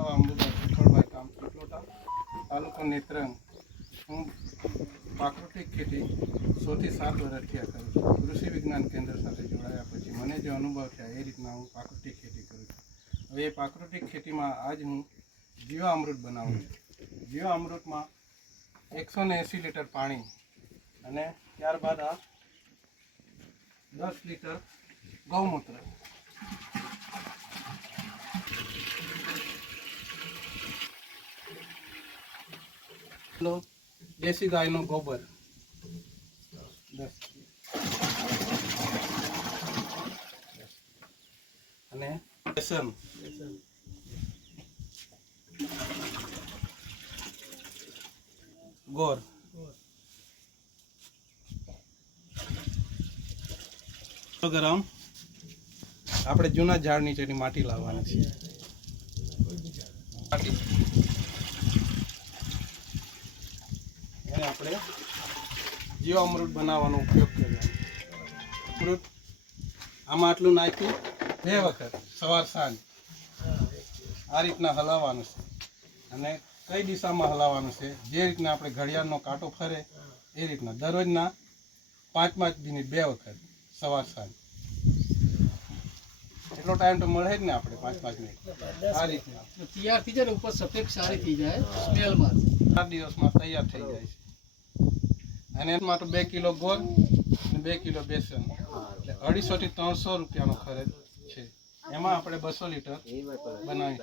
વસાવા અંબુદાસ વિઠ્ઠલભાઈ કામ ચિત્રોટા તાલુકો નેત્રંગ. હું પ્રાકૃતિક ખેતી 6 થી 7 વર્ષથી કરું છું. કૃષિ વિજ્ઞાન કેન્દ્ર સાથે જોડાયા પછી મને જે અનુભવ થયા એ રીતના હું પ્રાકૃતિક ખેતી કરું છું. હવે એ પ્રાકૃતિક ખેતીમાં આજ હું જીવામૃત બનાવું છું. જીવામૃતમાં 180 લીટર પાણી અને ત્યારબાદ આ 10 લીટર ગૌમૂત્ર, દેશી ગાયનું ગોબર 10 અને બેસન ગોળ ગરમ. આપણે જૂના ઝાડ નીચેની માટી લાવવાની છે. માટી એને આપણે જીવામૃત બનાવવાનો ઉપયોગ કર્યો. અમૃત આમાં આટલું નાખ્યું 2 વખત સવાર સાંજ આ રીતના હલાવવાનું છે. અને કઈ દિશામાં હલાવવાનું છે, જે રીતના આપણે ઘડિયાળનો કાંટો ફરે એ રીતના દરરોજના 5-5 મિનિટ 2 વખત સવાર સાંજ. એટલો ટાઈમ તો મળે જ ને આપણે 5-5 મિનિટ આ રીતના તૈયાર થઈ જાય ને ઉપર સફેદ સારી થઈ જાય સ્મેલ માં 4 દિવસમાં તૈયાર થઈ જાય છે. અને એમાં તો 2 કિલો ગોળ અને 2 કિલો બેસન એટલે 250 થી 300 રૂપિયાનો ખર્ચ છે. એમાં આપણે 200 લીટર બનાવી.